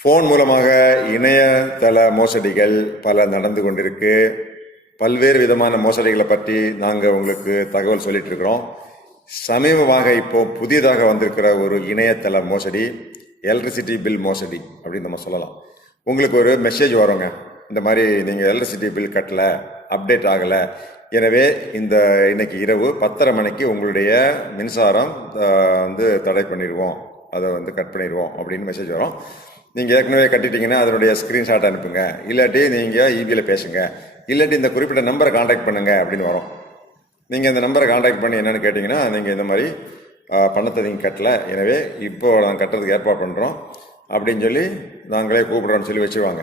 Phone மூலமாக இணையதள மோசடிகள் பல நடந்து கொண்டிருக்கு. பல்வேறு விதமான மோசடிகளை பற்றி நாங்கள் உங்களுக்கு தகவல் சொல்லிட்டு இருக்கிறோம். சமீபமாக இப்போ புதியதாக வந்திருக்கிற ஒரு இணையதள மோசடி எலக்ட்ரிசிட்டி பில் மோசடி அப்படின்னு நம்ம சொல்லலாம். உங்களுக்கு ஒரு மெசேஜ் வருங்க, இந்த மாதிரி நீங்கள் எலக்ட்ரிசிட்டி பில் கட்டலை, அப்டேட் ஆகலை, எனவே இன்னைக்கு இரவு 10:30 மணிக்கு உங்களுடைய மின்சாரம் தடை பண்ணிடுவோம், அதை கட் பண்ணிடுவோம் அப்படின்னு மெசேஜ் வரும். நீங்கள் ஏற்கனவே கட்டிட்டீங்கன்னா அதனுடைய ஸ்க்ரீன்ஷாட் அனுப்புங்க, இல்லாட்டி நீங்கள் இபியில் பேசுங்க, இல்லாட்டி இந்த குறிப்பிட்ட நம்பரை காண்டாக்ட் பண்ணுங்க அப்படின்னு வரும். நீங்கள் இந்த நம்பரை காண்டாக்ட் பண்ணி என்னென்னு கேட்டிங்கன்னா, நீங்கள் இந்த மாதிரி பணத்தை நீங்கள் கட்டலை, எனவே இப்போ நாங்கள் கட்டுறதுக்கு ஏற்பாடு பண்ணுறோம் அப்படின்னு சொல்லி நாங்களே கூப்பிட்றோன்னு சொல்லி வச்சுருவாங்க.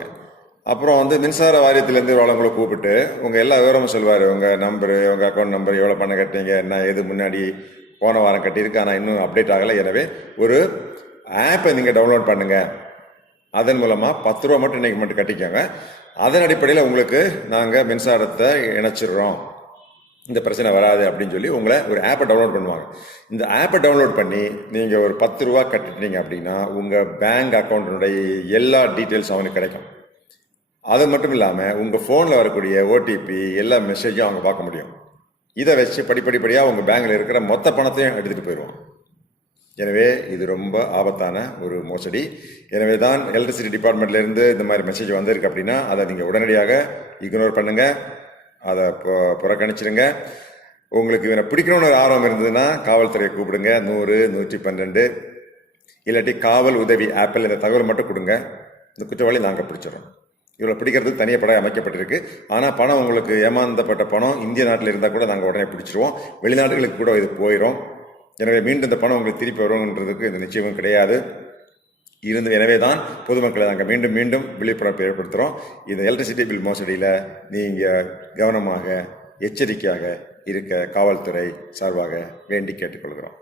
அப்புறம் மின்சார வாரியத்திலேருந்து வளங்களை கூப்பிட்டு உங்கள் எல்லா விவரமும் சொல்லுவார். உங்கள் நம்பரு, உங்கள் அக்கௌண்ட் நம்பர், எவ்வளோ பணம் கட்டினீங்க, என்ன எது முன்னாடி போன வாரம் கட்டியிருக்கு, ஆனால் இன்னும் அப்டேட் ஆகலை, எனவே ஒரு ஆப்பை நீங்கள் டவுன்லோட் பண்ணுங்கள், அதன் மூலமாக 10 ரூபா மட்டும் இன்றைக்கி மட்டும் கட்டிக்கோங்க, அதன் அடிப்படையில் உங்களுக்கு நாங்கள் மின்சாரத்தை இணைச்சிடுறோம், இந்த பிரச்சனை வராது அப்படின்னு சொல்லி உங்களை ஒரு ஆப்பை டவுன்லோட் பண்ணுவாங்க. இந்த ஆப்பை டவுன்லோட் பண்ணி நீங்கள் ஒரு 10 ரூபா கட்டிட்டீங்க அப்படின்னா உங்கள் பேங்க் அக்கௌண்ட்டினுடைய எல்லா டீட்டெயில்ஸும் அவனுக்கு கிடைக்கும். அது மட்டும் இல்லாமல் உங்கள் ஃபோனில் வரக்கூடிய ஓடிபி எல்லா மெசேஜும் அவங்க பார்க்க முடியும். இதை வச்சு படிப்படியாக உங்கள் பேங்கில் இருக்கிற மொத்த பணத்தையும் எடுத்துகிட்டு போயிடுவான். எனவே இது ரொம்ப ஆபத்தான ஒரு மோசடி. எனவே தான் எலக்ட்ரிசிட்டி டிபார்ட்மெண்ட்லேருந்து இந்த மாதிரி மெசேஜ் வந்திருக்கு அப்படின்னா அதை நீங்கள் உடனடியாக இக்னோர் பண்ணுங்கள், அதை புறக்கணிச்சிடுங்க. உங்களுக்கு இவனை பிடிக்கணும்னு ஒரு ஆர்வம் இருந்ததுன்னா காவல்துறையை கூப்பிடுங்க, 100 112, இல்லாட்டி காவல் உதவி ஆப்பில் இந்த தகவல் மட்டும் கொடுங்க, இந்த குற்றவாளி நாங்கள் பிடிச்சிடறோம். இவ்வளோ பிடிக்கிறதுக்கு தனியாக படம் அமைக்கப்பட்டிருக்கு. ஆனால் பணம் உங்களுக்கு ஏமாந்தப்பட்ட பணம் இந்திய நாட்டில் இருந்தால் கூட நாங்கள் உடனே பிடிச்சிருவோம், வெளிநாடுகளுக்கு கூட இது போயிடும். எனவே மீண்டும் இந்த பணம் உங்களுக்கு திருப்பி வரும்ன்றதுக்கு இந்த நிச்சயமும் கிடையாது. எனவே தான் பொதுமக்களை நாங்கள் மீண்டும் மீண்டும் விழிப்புணர்வு ஏற்படுத்துகிறோம். இந்த எலக்ட்ரிசிட்டி பில் மோசடியில் நீங்கள் கவனமாக எச்சரிக்கையாக இருக்க காவல்துறை சார்பாக வேண்டி கேட்டுக்கொள்கிறோம்.